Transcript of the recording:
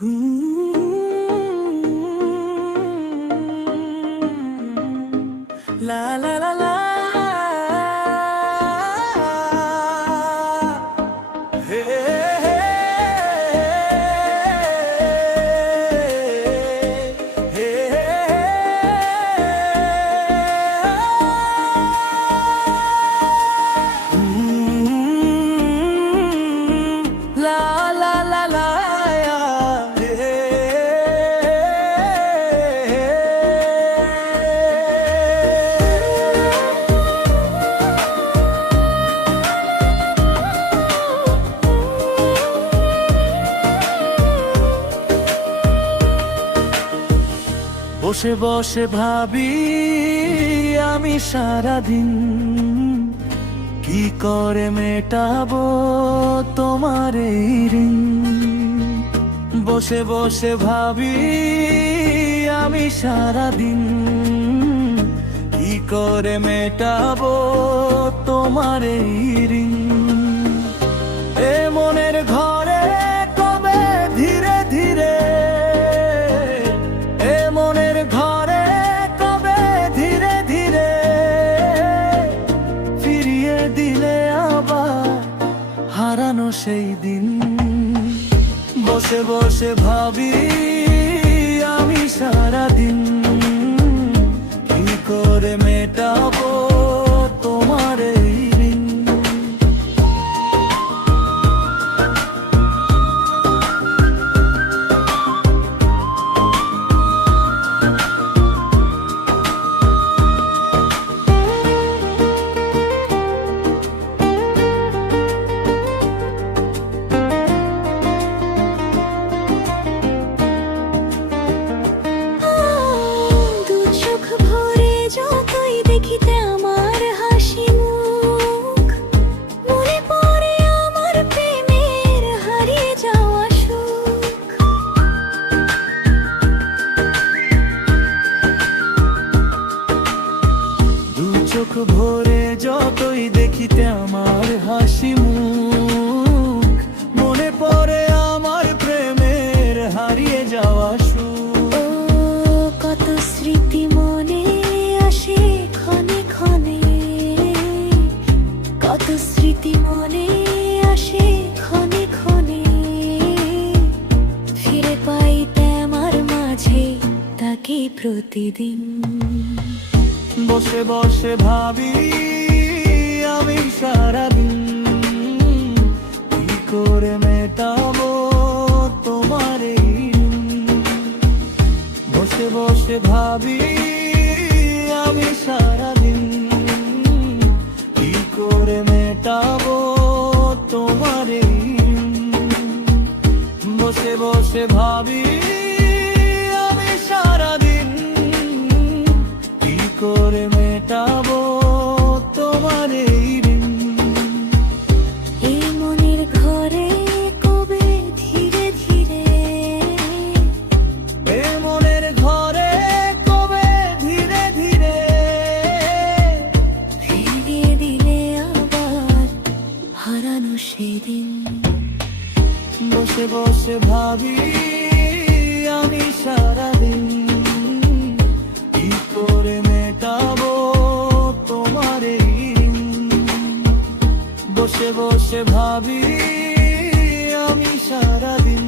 La la la la. Hey, hey, hey, la la la la. বসে বসে ভাবি আমি সারাদিন কি করে মেটাবো তোমার এই ঋণ। বসে বসে ভাবি আমি সারাদিন কি করে মেটাবো তোমার এই ঋণ। এ মনের ঘরে কবে ধীরে ধীরে, এ মনের ঘরে কবে ধীরে ধীরে ফিরিয়ে দিলে আবার হারানো সেই দিন। বসে বসে ভাবি আমি সারাদিন কি করে মেটাবো তোমার এই ঋণ। চোখ ভরে যতই দেখিতে আমার হাসি মুখ, মনে পড়ে আমার প্রেমের হারিয়ে যাওয়া সুখ। কত স্মৃতি মনে আসে ক্ষণে ক্ষণে, কত স্মৃতি মনে আসে ক্ষণে ক্ষণে, ফিরে পাইতে আমার মাঝে তাকে প্রতিদিন। বসে বসে ভাবি আমি সারাদিন কি করে মেটাবো তোমার এই ঋণ। বসে বসে ভাবি আমি সারাদিন কি করে মেটাবো তোমার এই ঋণ। বসে বসে ভাবি আমি সারাদিন কি করে মেটাবো তোমার এই ঋণ। এই মনের ঘরে কবে ধীরে ধীরে, এ মনের ঘরে কবে ধীরে ধীরে ফিরিয়ে দিলে আবার হারানো সেদিন। বসে বসে ভাবি আমি সারাদিন কি করে মেটাবো তোমার এই ঋণ। বসে বসে ভাবি আমি সারাদিন